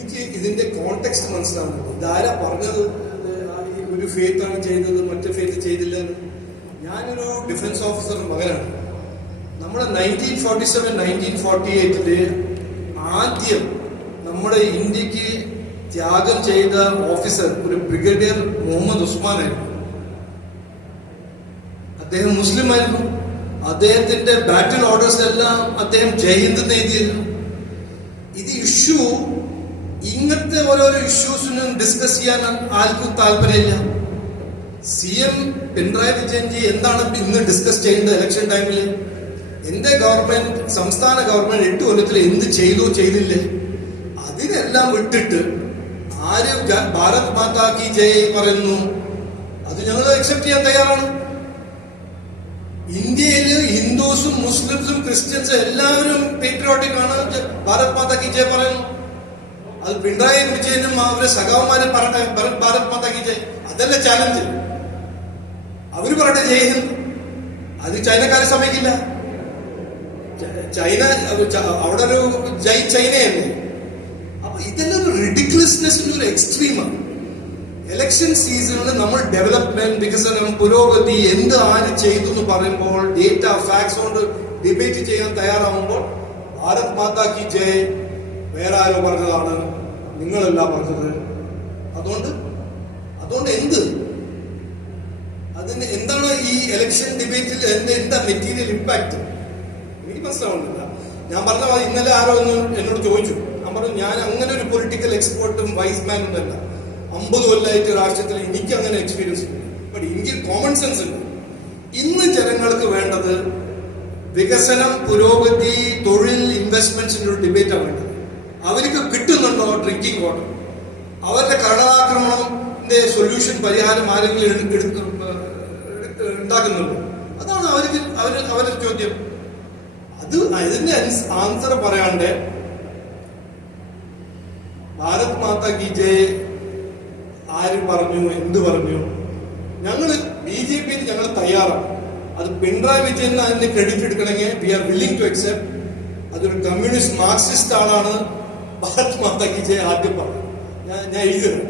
എനിക്ക് ഇതിന്റെ കോണ്ടെക്സ്റ്റ് മനസ്സിലാവുന്നത് ഇതാരാ പറഞ്ഞത് ഒരു ഫെയ്ത്ത് ആണ് ചെയ്തത് മറ്റേ ഫെയ്ത്ത് ചെയ്തില്ല എന്ന്. ഞാനൊരു ഡിഫൻസ് ഓഫീസറുടെ മകനാണ്. നമ്മുടെ 1947-1948 ആദ്യം നമ്മുടെ ഇന്ത്യക്ക് ത്യാഗം ചെയ്ത ഓഫീസർ ഒരു ബ്രിഗേഡിയർ മുഹമ്മദ് ഉസ്മാൻ ആയിരുന്നു. അദ്ദേഹം മുസ്ലിം ആയിരുന്നു. അദ്ദേഹത്തിന്റെ ബാറ്റിൽ ഓർഡേഴ്സ് എല്ലാം അദ്ദേഹം ജയ്ഹിന്ദ് എഴുതിയിരുന്നു. ഇത് ഇഷ്യൂ ഇങ്ങനത്തെ ഓരോരോ ഇഷ്യൂസിനും ഡിസ്കസ് ചെയ്യാൻ ആർക്കും താല്പര്യമില്ല. CM പിണറായി വിജയൻജി എന്താണ് ഇന്ന് ഡിസ്കസ് ചെയ്യുന്നത്? ഇലക്ഷൻ ടൈമിൽ എന്റെ ഗവൺമെന്റ്, സംസ്ഥാന ഗവൺമെന്റ് 8 കൊല്ലത്തിൽ എന്ത് ചെയ്തു ചെയ്തില്ലേ? അതിനെല്ലാം വിട്ടിട്ട് ആര് ഭാരത് മാതാ കി ജയ് പറയുന്നു, അത് ഞങ്ങൾ അക്സെപ്റ്റ് ചെയ്യാൻ തയ്യാറാണ്. ഇന്ത്യയിൽ ഹിന്ദുസും മുസ്ലിംസും ക്രിസ്ത്യൻസും എല്ലാവരും പേട്രിയോട്ടിക് ആണ്. ഭാരത് മാതാ കി ജയ് പറയുന്നു. അത് പിണറായി വിജയനും അവരുടെ സഖാവുമാരും പറയട്ടെ ഭാരത് മാതാ കി ജയ്. അതല്ല ചാലഞ്ച്. അവര് പറയട്ടെ ജയ് ഹിന്ദ്. അത് ചൈനക്കാരെ സമ്മതിക്കില്ല. ചൈന അവിടെ ഒരു ജയ് ചൈനയല്ലേ. അപ്പൊ ഇതെല്ലാം ഒരു റിഡിക്കുലസ്നെസിന്റെ ഒരു എക്സ്ട്രീമാണ്. ഇലക്ഷൻ സീസണിൽ നമ്മൾ ഡെവലപ്മെന്റ്, വികസനം, പുരോഗതി എന്ത് ആര് ചെയ്തു എന്ന് പറയുമ്പോൾ ഡേറ്റ ഫാക്ട്സ് കൊണ്ട് ഡിബേറ്റ് ചെയ്യാൻ തയ്യാറാവുമ്പോൾ ഭാരത് മാതാ കി ജയ് വേറെ ആരോ പറഞ്ഞതാണ്, നിങ്ങളല്ല പറഞ്ഞത്. അതുകൊണ്ട് എന്ത് അതിന് എന്താണ് ഈ ഇലക്ഷൻ ഡിബേറ്റിൽ എന്താ മെറ്റീരിയൽ ഇമ്പാക്ട് എനിക്ക് മനസ്സിലാവുന്നില്ല. ഞാൻ പറഞ്ഞ ഇന്നലെ ആരോ എന്നോട് ചോദിച്ചു. ഞാൻ പറഞ്ഞു ഞാൻ അങ്ങനെ ഒരു പൊളിറ്റിക്കൽ എക്സ്പേർട്ടും വൈസ് മാനും അല്ല. 50 കൊല്ലമായിട്ട് രാഷ്ട്രീയത്തിൽ എനിക്ക് അങ്ങനെ എക്സ്പീരിയൻസ് ഉണ്ട്. ബട്ട് എനിക്ക് കോമൺ സെൻസ് ഉണ്ട്. ഇന്ന് ജനങ്ങൾക്ക് വേണ്ടത് വികസനം, പുരോഗതി, തൊഴിൽ, ഇൻവെസ്റ്റ്മെന്റ്സിന്റെ ഒരു ഡിബേറ്റാണ് വേണ്ടത്. അവർക്ക് കിട്ടുന്നുണ്ടോ ഡ്രിങ്കിങ് വാട്ടർ? അവരുടെ കടലാക്രമണത്തിന്റെ സൊല്യൂഷൻ, പരിഹാരം ആരെങ്കിലും ഉണ്ടാക്കുന്നുണ്ടോ? അതാണ് അവരുടെ ചോദ്യം. അതിന്റെ ആൻസർ പറയാണ്ട് ഭാരത് മാതാ കി ജയ് ആര് പറഞ്ഞു, എന്ത് പറഞ്ഞു? ഞങ്ങള് BJP ഞങ്ങൾ തയ്യാറാണ്. അത് പിണറായി വിജയൻ അതിന്റെ ക്രെഡിറ്റ് എടുക്കണമെങ്കിൽ we are willing to accept. അതൊരു കമ്മ്യൂണിസ്റ്റ് മാർക്സിസ്റ്റ് ആളാണ് ഭാരത് മാതാ കി ജയ് ആദ്യം പറഞ്ഞു. ഞാൻ എഴുതുന്നത്